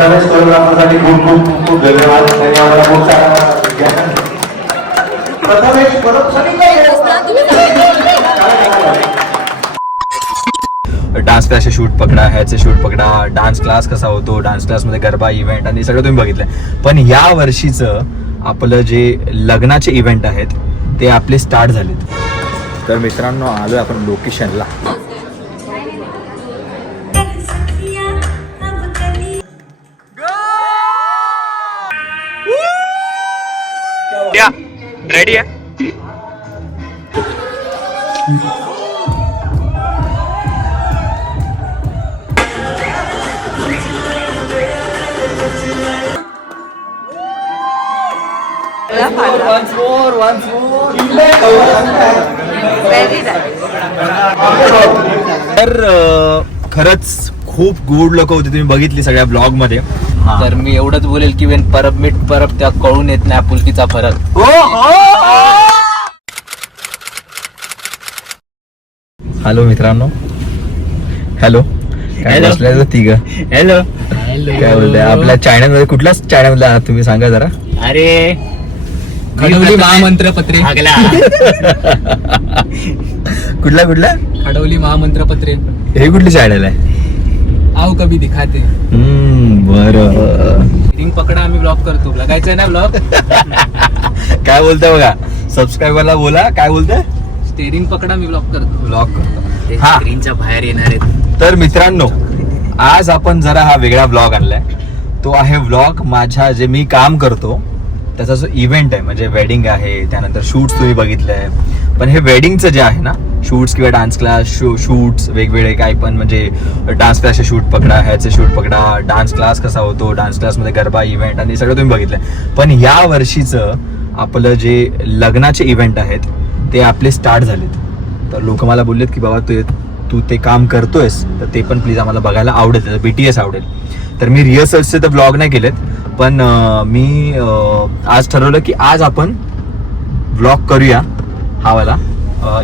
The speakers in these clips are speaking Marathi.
रमेश कोरिओग्राफरसाठी खूप खूप खूप धन्यवाद. त्यांनी आम्हाला खूप सारा प्रथमेश डान्स क्लासचे शूट पकडा, ह्याचे शूट पकडा, डान्स क्लास कसा होतो, डान्स क्लासमध्ये गरबा इव्हेंट आणि सगळं तुम्ही बघितलंय. पण या वर्षीचं आपलं जे लग्नाचे इव्हेंट आहेत ते आपले स्टार्ट झालेत. तर मित्रांनो आलोय आपण लोकेशनला. रेडी आहे. तर खरंच खूप गुड लोक होते, तुम्ही बघितली सगळ्या ब्लॉग मध्ये. तर मी एवढंच बोलेल की वेन परब मीठ परब त्या कळून येत नाही आपुलकीचा फरक. हॅलो मित्रांनो, हॅलो काय बसलाय तिघ. हॅलो काय बोलताय आपल्या चॅनल मध्ये, कुठल्याच चॅनल मध्ये आहात तुम्ही सांगा जरा. अरे खडवली महामंत्रपत्रे. कुठल्या खडवली महामंत्रपत्रे. हे कुठली चॅनल आहे? आओ कभी दिखाते. बरं. रिंग पकडा, आम्ही ब्लॉग करतो. लगायचंय ना ब्लॉग. काय बोलताय बघा, सबस्क्रायबरला बोला काय बोलताय. स्टेरिंग पकडा, मी ब्लॉग करतो. ब्लॉग करतो. हा, स्क्रीनच्या बाहेर येणार आहेत. तर मित्रांनो आज आपण जरा हा वेगळा ब्लॉग आणलाय. तो आहे ब्लॉग माझ्या जे मी काम करतो त्याचा जो इव्हेंट आहे, म्हणजे वेडिंग आहे, त्यानंतर शूट्स तुम्ही बघितलंय. पण हे वेडिंगचं जे आहे ना, शूट्स किंवा डान्स क्लास शूट्स वेगवेगळे काय पण, म्हणजे डान्स क्लासचे शूट पकडा, ह्याचे शूट पकडा, डान्स क्लास कसा होतो, डान्स क्लासमध्ये गरबा इव्हेंट आणि सगळं तुम्ही बघितलंय. पण या वर्षीचं आपलं जे लग्नाचे इव्हेंट आहेत ते आपले स्टार्ट झालेत. तर लोक मला बोललेत की बाबा तू ते काम करतोयस तर ते पण प्लीज आम्हाला बघायला आवडेल, BTS आवडेल. तर मी रिहर्सल्सचे तर ब्लॉग नाही केलेत, पण मी आज ठरवलं की आज आपण ब्लॉग करूया हा वाला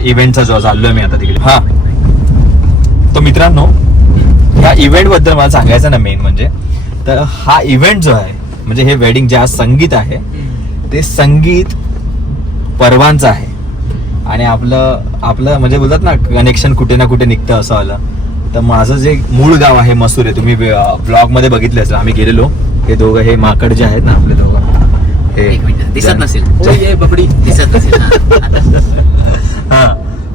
इव्हेंटचा जो चाललोय मी आता तिकडे. हा, तर मित्रांनो ह्या इव्हेंट बद्दल मला सांगायचं ना मेन म्हणजे, तर हा इव्हेंट जो आहे म्हणजे हे वेडिंग जे आज संगीत आहे ते संगीत परवांचं आहे. आणि आपलं म्हणजे बोलतात ना कनेक्शन कुठे ना कुठे निघतं असं आलं. तर माझं जे मूळ गाव आहे मसूर आहे, तुम्ही ब्लॉग मध्ये बघितले असेल, आम्ही गेलेलो. हे दोघं, हे माकड जे आहेत ना आपले दोघं, हे दिसत नसेल बबडी, दिसत नसेल. हा,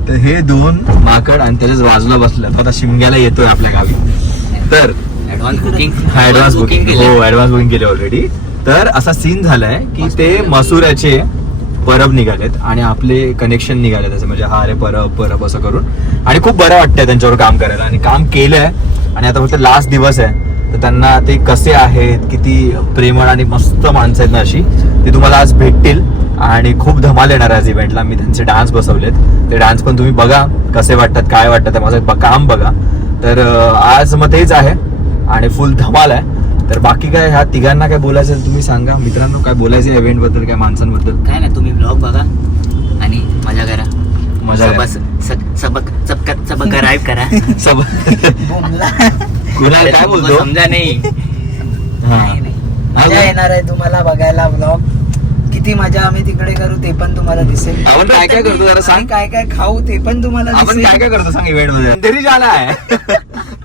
तर हे दोन माकड आणि त्याच्याच बाजूला बसलं. आता शिमग्याला येतोय आपल्या गावी. तर ऍडव्हान्स बुकिंग हो, ऍडव्हान्स बुकिंग केले ऑलरेडी. तर असा सीन झालाय की ते मसुऱ्याचे परब निघालेत आणि आपले कनेक्शन निघाले त्याचे, म्हणजे हा रे परब असं करून. आणि खूप बरं वाटतंय त्यांच्यावर काम करायला, आणि काम केलंय. आणि आता फक्त लास्ट दिवस आहे, तर त्यांना ते कसे आहेत, किती प्रेमळ आणि मस्त माणसं आहेत ना अशी, ती तुम्हाला आज भेटतील. आणि खूप धमाल येणार आज इव्हेंटला. मी त्यांचे डान्स बसवलेत, ते डान्स पण तुम्ही बघा कसे वाटतात, काय वाटतात, माझं काम बघा. तर आज मग तेच आहे आणि फुल धमाल आहे. तर बाकी काय ह्या तिघांना काय बोलायचं तुम्ही सांगा मित्रांनो, काय बोलायचं इव्हेंट बद्दल, काय माणसांबद्दल. काय नाही, तुम्ही ब्लॉग बघा आणि मजा करा. सबस्क्राईब करा. कुणाल काय बोलतो समजा नाही. मजा येणार आहे तुम्हाला बघायला ब्लॉग. किती मजा आम्ही तिकडे करू ते पण तुम्हाला दिसेल. आपण काय काय करतो जरा सांग. काय काय खाऊ ते पण तुम्हाला आपण दिसेल. काय काय करतो सांग इव्हेंट मध्ये. अंधेरी झाला आहे.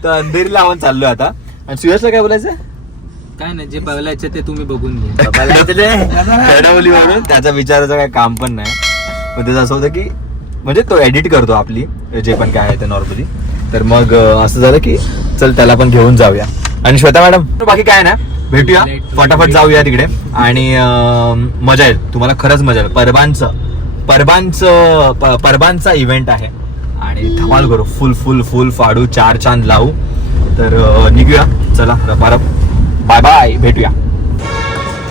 तर अंधेरीला आपण चाललोय आता. आणि सुयशला काय बोलायचं. काय नाही, जे बघायचं ते तुम्ही बघून घ्या. खडवली म्हणून त्याचा विचाराचं काय काम पण नाही. पण त्याचं असं होतं की म्हणजे तो एडिट करतो आपली जे पण काय आहे ते नॉर्मली. तर मग असं झालं की चल त्याला पण घेऊन जाऊया. आणि श्वेता मॅडम बाकी काय ना, भेटूया फटाफट जाऊया तिकडे. आणि मजा येईल तुम्हाला, खरंच मजा येईल. परबांचा इव्हेंट आहे आणि धमाल करू, फुल फुल फुल फाडू, 4 चांद लावू. तर निघूया चला परब. बाय बाय, भेटूया.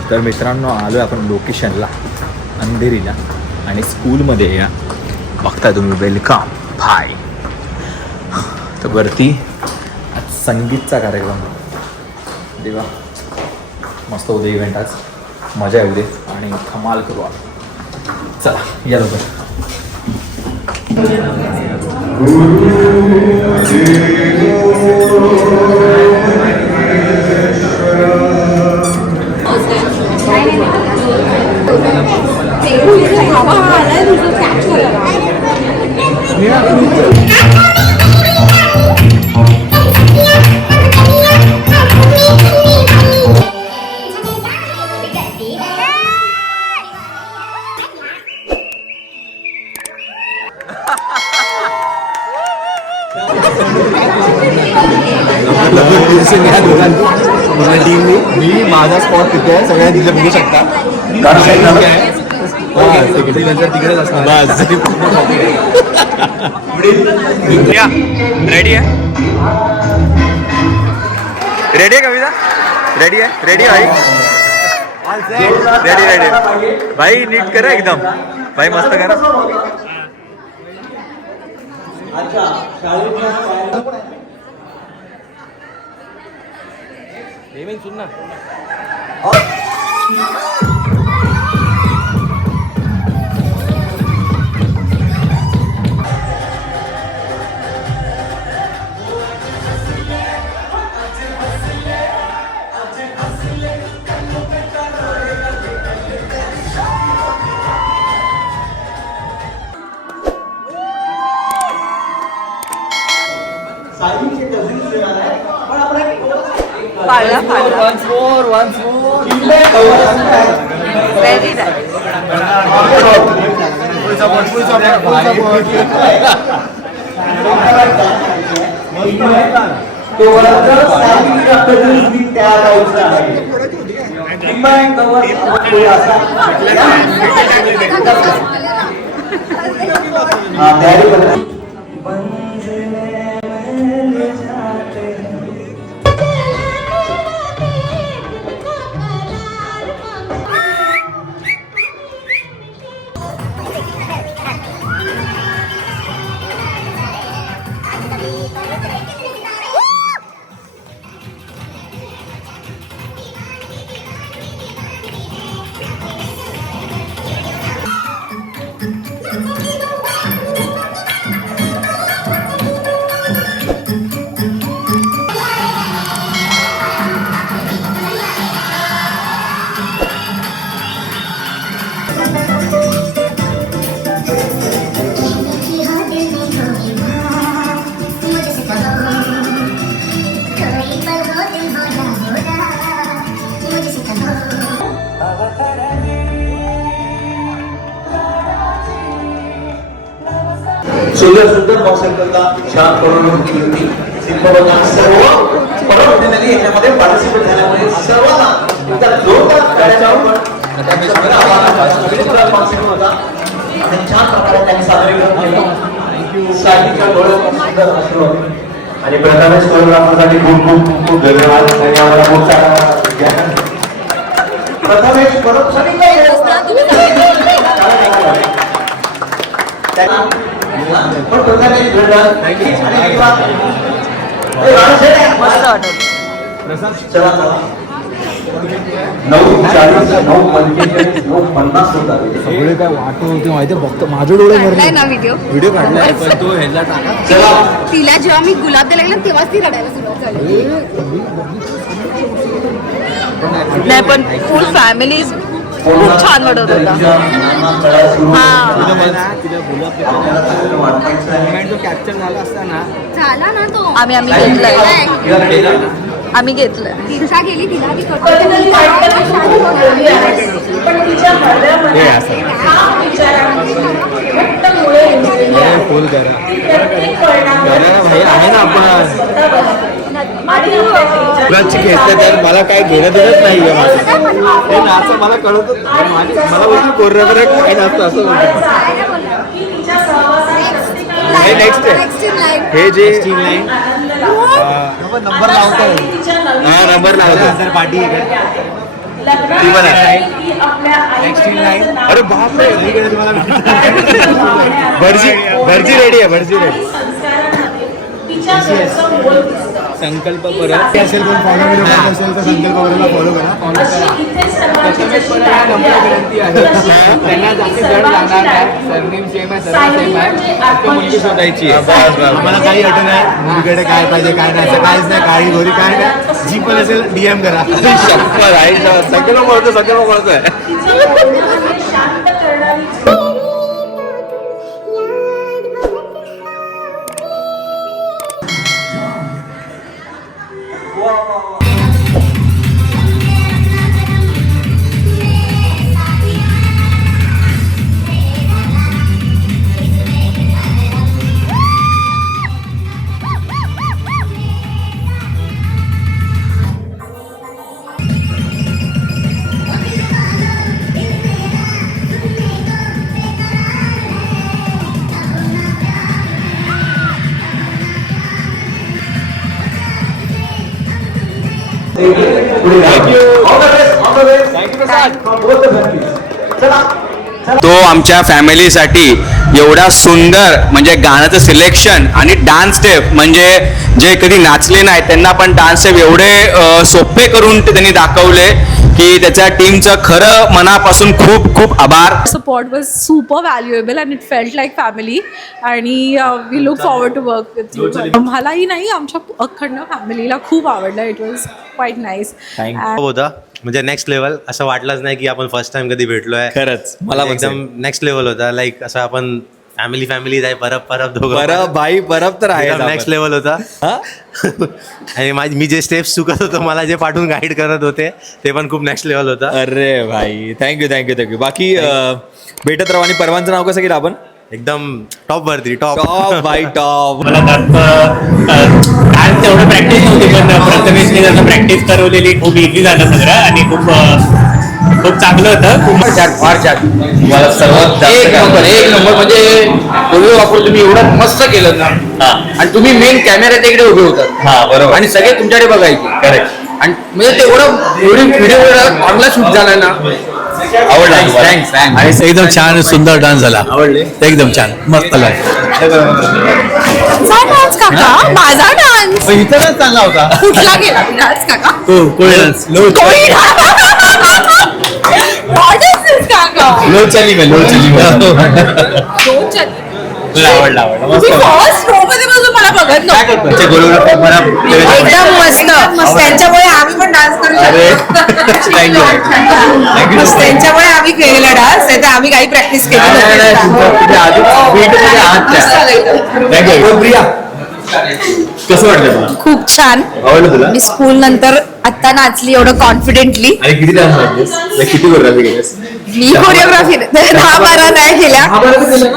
तर मित्रांनो आलोय आपण लोकेशनला, अंधेरीला. आणि स्कूलमध्ये या बघताय तुम्ही, वेलकम भाय. तर वरती संगीतचा कार्यक्रम. देवा मस्त होते इव्हेंट आज, मजा येऊ दे आणि धमाल करू आपण. चला या लवकर. मी माझा स्पॉट तिथे आहे, सगळ्या तिथे बघू शकता. तिकडेच असणार. रेडी आहे, रेडी आहे कविता, रेडी आहे, रेडी भाई, रेडी रेडी भाई, नीट करा एकदम भाई, मस्त करा. सुन ना. पाळला पाळला. Very nice. सुंदर सुंदर कॉन्सेप्टला छान करून कीर्ती सिंपलना सर्व परमतेने याच्यामध्ये पार्टिसिपेट झाल्यामुळे सर्वांना एकदा जोरदार गाण्याचा कॉन्सेप्ट होता आणि छान प्रकारे त्यांनी सादरीकरण केलं. साहित्य डोळ्यात सुंदर असलो आणि प्रथमेश कोरिओग्राफरसाठी खूप खूप खूप धन्यवाद. आणि आम्हाला खूप सारा प्रथमेश परत सगळी पण प्रथमेश मस्त वाटत. चला चला 9:40 9:45 9:50 होता. सगळे काय वाटत होते माहिती, फक्त माझे डोळे काढलाय ना व्हिडिओ व्हिडिओ काढलाय. पण तो ह्याला टाका. चला तिला जेव्हा मी गुलाब द्यायला लागला तेव्हाच ती रडायला सुरुवात झाली. नाही पण फुल फॅमिली खूप छान वाटत होता. कॅप्चर झाला असताना झाला ना तो. आम्ही घेतलंय, आम्ही घेतलंय. तिरसा गेली तिला ती फुल करा भाई, आहे ना आपण घेतलं तर मला काय घेणं देणंच नाहीये माझं. हे नाचं मला कळतच नाही. मला बोलतो कोरिओग्राफर काय नाचतं असं बोलतो. हे नेक्स्ट आहे, हे जे नंबर लावतो, हा नंबर लावतो पार्टी ती पण आहे. अरे बापरे, भटजी भटजी रेडी आहे, भटजी रेडी. संकल्प परब असेल कोण फॉलो करत असेल तर संकल्प परबला फॉलो करा. प्रथमेश परब या नम्र विनंती आहे, त्यांना जास्तीत जड जाणार नाही, सरनेम सेम आहे, सर्व सेम आहे, फक्त मुलगी शोधायची आहे. आम्हाला काही अडचण नाही, मुलीकडे काय पाहिजे काय नाही असं काहीच नाही, काळी गोरी काय नाही, जी पण असेल DM करा. संकल्प बोलतोय. तो आमच्या फॅमिलीसाठी एवढा सुंदर म्हणजे गाण्याचं सिलेक्शन आणि डान्स स्टेप म्हणजे जे कधी नाचले नाही त्यांना पण डान्स स्टेप एवढे सोपे करून ते त्यांनी दाखवले की त्याच्या टीमचं खरं मनापासून खूप खूप आभार. Support was super valuable and it felt like family आणि we look forward to work with you. मलाही नाही आमच्या अखंड फॅमिलीला खूप आवडलं. It was quite nice. होता म्हणजे नेक्स्ट लेवल, असं वाटलंच नाही की आपण फर्स्ट टाइम कधी भेटलोय. खरंच मला पण एकदम नेक्स्ट लेवल होता. लाईक असं आपण फॅमिली जाय परब दोघं परब भाई परब तर आहे नेक्स्ट लेवल होता. आणि मी जे स्टेप्स चुकत होतो मला जे पाठवून गाईड करत होते ते पण खूप नेक्स्ट लेवल होता. अरे भाई थँक्यू. बाकी भेटत राहू. आणि परवांचं नाव कसं केलं आपण? एकदम टॉप वरती टॉप बाय टॉप. मला डान्स तेवढं प्रॅक्टिस नव्हती, पण प्रथमेशने जसं प्रॅक्टिस करवलेली खूप इझी झालं सगळं आणि खूप चांगलं होतं. फार छान. मला सर्वात एक नंबर म्हणजे कोरिओ वापर तुम्ही एवढं मस्त केलं ना, आणि तुम्ही मेन कॅमेऱ्याच्या इकडे उभे होतात. हा बरोबर. आणि सगळे तुमच्याकडे बघायचे. करेक्ट. आणि म्हणजे तेवढं व्हिडिओ चांगला शूट झाला ना. आवडला. थँक्स. आणि एकदम छान सुंदर डान्स झाला. आवडले एकदम छान मस्त झाला. डान्स काका, माझा डान्स इथं चांगला होता. कुठला गेला डान्स काका? Koli dance Koli What is this, काका? लो चली में दोन चली. आवडला. तुम्ही first row मध्ये बसून मला बघत नव्हते. एकदम मस्त. त्यांच्यामुळे आम्ही पण डान्स करू शकतो. त्यांच्यामुळे आम्ही केलेला डान्स, नाही तर आम्ही काही प्रॅक्टिस केली कसं वाटलं तुला? खूप छान. आवडलं तुला? मी स्कूल नंतर आता नाचली एवढं कॉन्फिडेंटली. आणि किती डान्स वाटलेस? किती कोरिओग्राफी केलीस? मी कोरिओग्राफी 10-12 नाही केल्या.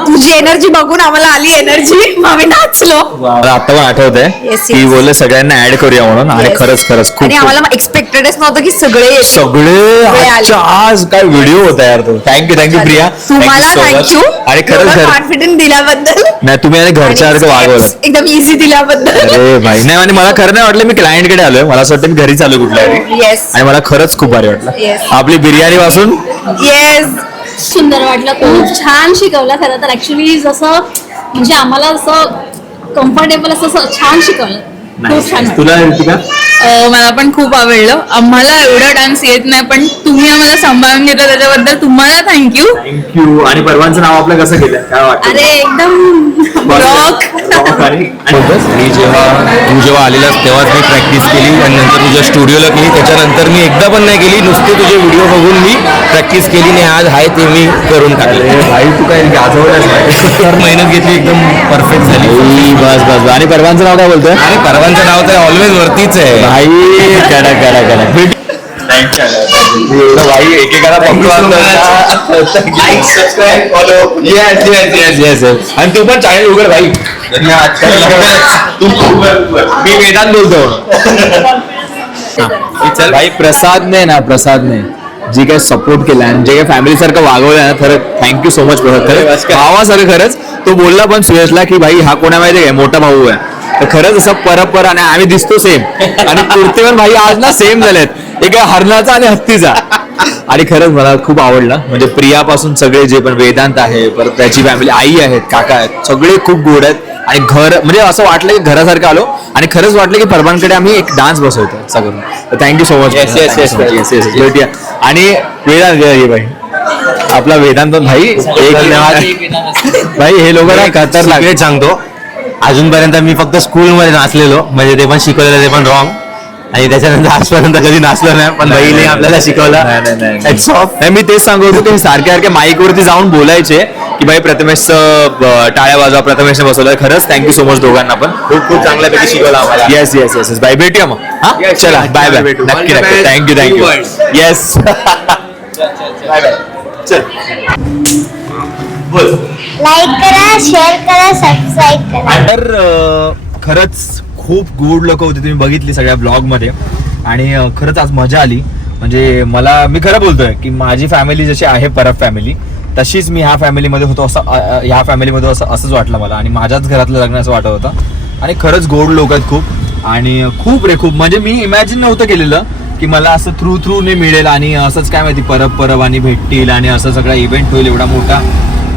तुझी एनर्जी बघून आम्हाला आली एनर्जी, आम्ही नाचलो. मला आता पण आठवतंय Yes, की yes. बोलले सगळ्यांना ऍड करूया म्हणून. आणि Yes. खरंच खूप आणि आम्हाला एक्सपेक्टेडच नव्हतं की सगळे सगळे आजच्या आज काय व्हिडिओ होता यार. तो थँक्यू प्रिया. तुम्हाला थँक्यू आणि खरंच कॉन्फिडन्स दिल्याबद्दल. नाही तुम्ही आणि घरच्यासारखं वागवलं. एकदम इझी दिल्याबद्दल. अरे भाई नाही. आणि मला खरं नाही वाटलं मी क्लायंट कडे आलोय. मला असं वाटतं मी घरी चालू कुठल्या तरी. येस आणि मला खरंच खूप भारी वाटलं. Yes. आपली बिर्याणी पासून येस. सुंदर वाटलं. खूप छान शिकवलं खरं तर. ऍक्च्युली जसं म्हणजे आम्हाला असं कम्फर्टेबल असं छान शिकवलं. खूप छान. तुला ऋतिका? मला पण खूप आवडलं. आम्हाला एवढा डान्स येत नाही, पण तुम्ही आम्हाला सांभाळून घेतलं त्याच्याबद्दल तुम्हाला थँक्यू. आणि परवांचं नाव आपलं कसं केलं काय वाटतं? अरे एकदम रॉक. मी तू जेव्हा आलेलास तेव्हाच मी प्रॅक्टिस केली आणि नंतर तुझ्या स्टुडिओला केली. त्याच्यानंतर मी एकदा पण नाही केली, नुसते तुझे व्हिडिओ बघून मी प्रॅक्टिस केली नाही. आज आहे ते मी करून टाकले. भाई तू काय गाजवलंच मेहनत घेतली, एकदम परफेक्ट झाली. बस. आणि परवांचं नाव काय बोलतोय? अरे परवांचं नाव तर ऑलवेज वरतीच आहे भाई. करा भाई एकेकाला लाईक सबस्क्राईब फॉलो. येस. आणि तू पण चॅनल उघड भाई. मी वेदांत बोलतो. चल भाई. प्रसादने जी काय सपोर्ट केला आणि जे काय फॅमिली सारखं वागवलं ना, खरं थँक्यू सो मच. खरंच भावासारखं. खरंच तो बोलला पण सुयशला की भाई हा कोणा माहिती आहे मोठा भाऊ आहे. तर खरंच असं परपर. आणि आम्ही दिसतो सेम. आणि कुर्ते पण भाई आज ना सेम झालेत, एका हरणाचा आणि हत्तीचा. आणि खरंच मला खूप आवडलं. म्हणजे प्रियापासून सगळे जे पण वेदांत आहे, परत त्याची फॅमिली, आई आहेत, काका आहेत, सगळे खूप गोड आहेत. आणि घर म्हणजे असं वाटलं की घरासारखं आलो आणि खरंच वाटलं की परबांकडे आम्ही एक डान्स बसवतो सगळं. तर थँक्यू सो मच. भेटूया. आणि वेदांत ये भाई, आपला वेदांत भाई एक भाई, हे लोक ना खतरनाक. सिक्रेट सांगतो, अजूनपर्यंत मी फक्त स्कूलमध्ये नाचलेलो, म्हणजे ते पण शिकवलेलं, ते पण रॉंग. आणि त्याच्यानंतर आजपर्यंत कधी नाचलो नाही, पण बहिणी आपल्याला शिकवलं. नाही, मी तेच सांगू होतो, ते सारखे सारखे माईक वरती जाऊन बोलायचे की भाई प्रथमेशचं टाळ्या वाजवा, प्रथमेशने बसवलं. खरंच थँक्यू सो मच दोघांना पण, खूप खूप चांगल्यापैकी शिकवलं आम्हाला. Yes yes yes yes. Bye, भेटूया मग. हा चला, बाय बाय. नक्की नक्की. थँक्यू. येस. Bye bye. चल. बोल. लाईक करा, शेअर करा, सबस्क्राईब करा. तर खरंच खूप गुड लोक होते, तुम्ही बघितली सगळ्या ब्लॉग मध्ये. आणि खरंच आज मजा आली. म्हणजे मी खरं बोलतोय की माझी फॅमिली जशी आहे परब फॅमिली, तशीच मी ह्या फॅमिलीमध्ये होतो, असं ह्या फॅमिलीमध्ये असंच वाटलं मला. आणि माझ्याच घरातलं लग्न असं वाटत होतं. आणि खरंच गोड लोक आहेत खूप. आणि खूप म्हणजे मी इमॅजिन नव्हतं केलेलं की मला असं थ्रू ने मिळेल आणि असंच काय माहिती परब आणि भेटतील आणि असं सगळा इव्हेंट होईल एवढा मोठा.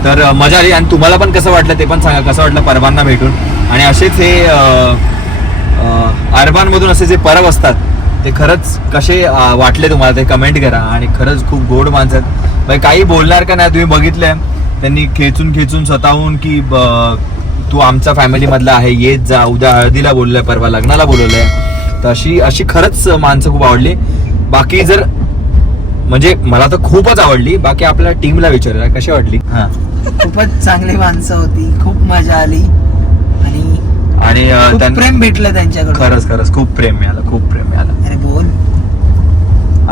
तर मजा आली. आणि तुम्हाला पण कसं वाटलं ते पण सांगा, कसं वाटलं परबांना भेटून. आणि असेच हे अर्बांमधून असे जे परब असतात ते खरंच कसे वाटले तुम्हाला ते कमेंट करा. आणि खरंच खूप गोड माणसं आहेत भाई, काही बोलणार का नाही. तुम्ही बघितलंय त्यांनी खेचून स्वतःहून की तू आमच्या फॅमिली मधला आहे, येत जा. उद्या हळदीला बोललोय, परवा लग्नाला बोलवलंय. तर अशी खरंच माणसं खूप आवडली. बाकी जर म्हणजे मला तर खूपच आवडली. बाकी आपल्या टीमला विचारूया कशी वाटली. हा, खूपच चांगली माणसं होती, खूप मजा आली आणि आणि प्रेम भेटलं त्यांच्याकडून. खरंच खूप प्रेम मिळालं. अरे बोल.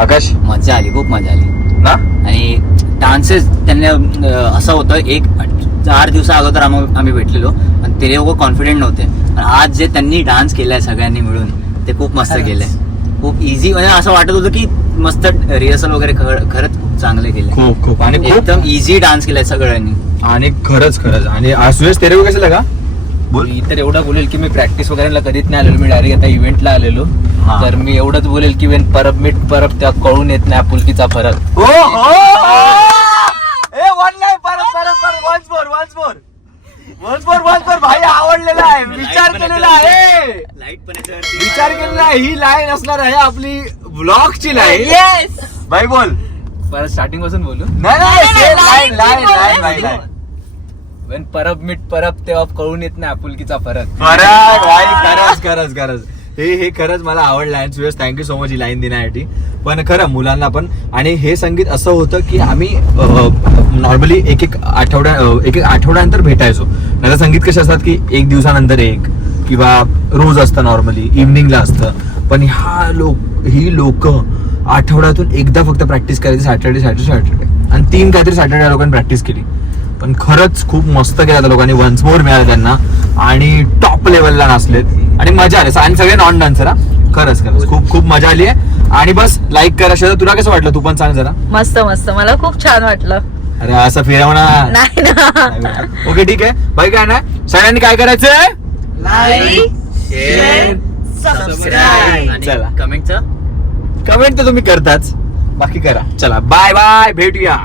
आकाश, मजा आली, खूप मजा आली ना. आणि डान्सेस त्यांनी असं होतं, एक 4 दिवसा अगोदर आम्ही भेटलेलो आणि ते लोक कॉन्फिडेंट नव्हते. पण आज जे त्यांनी डान्स केलाय सगळ्यांनी मिळून ते खूप मस्त केलंय. खूप इझी, म्हणजे असं वाटत होतं की मस्त रिहर्सल वगैरे खरंच खूप चांगले केले. खूप आणि एकदम इझी डान्स केलाय सगळ्यांनी. आणि खरंच आणि सुयश तेरे कसं लगा. मी तर एवढं बोलेल की मी प्रॅक्टिस वगैरे कधीच नाही आलेलो, मी डायरेक्ट आता इव्हेंटला आलेलो. तर मी एवढंच बोलेल की वेन परब मीट परब त्या कळून येत नाही आपुलकीचा फरक. भाई आवडलेला आहे, विचार केलेला आहे, विचार केलेला आहे. ही लाईन असणार आहे आपली ब्लॉगची लाईन. भाई बोल, परत स्टार्टिंग पासून बोलू. नाही वेन परब मीट परब तेव्हा कळून येत नाही आपुलकीचा फरक. खरंच हे खरंच मला आवडलं आहे. सुयश, थँक्यू सो मच ही लाईन देण्यासाठी. पण खरं मुलांना पण. आणि हे संगीत असं होतं की आम्ही नॉर्मली एक आठवड्यानंतर भेटायचो. नाही संगीत कसे असतात की एक दिवसानंतर एक किंवा रोज असतं, नॉर्मली इव्हनिंगला असतं. पण ही लोक आठवड्यातून एकदा फक्त प्रॅक्टिस करायची, सॅटर्डे आणि 3 काहीतरी सॅटर्डे लोकांनी प्रॅक्टिस केली. पण खरंच खूप मस्त केलं त्या लोकांनी. वन्स मोर मिळालं त्यांना आणि टॉप लेवलला नाचलेत आणि मजा आली. आणि सगळे नॉन डान्सर. खरंच खूप मजा आली आहे. आणि बस लाईक करा. शेजार, तुला कसं वाटलं, तू पण सांग जरा. मस्त मला खूप छान वाटलं. अरे असं फिरवणा नाही ना. ओके ठीक आहे भाई. काय नाही, सगळ्यांनी काय करायचंय, लाईक, शेअर, सबस्क्राईब. चला, कमेंट तर तुम्ही करताच, बाकी करा. चला, बाय बाय, भेटूया.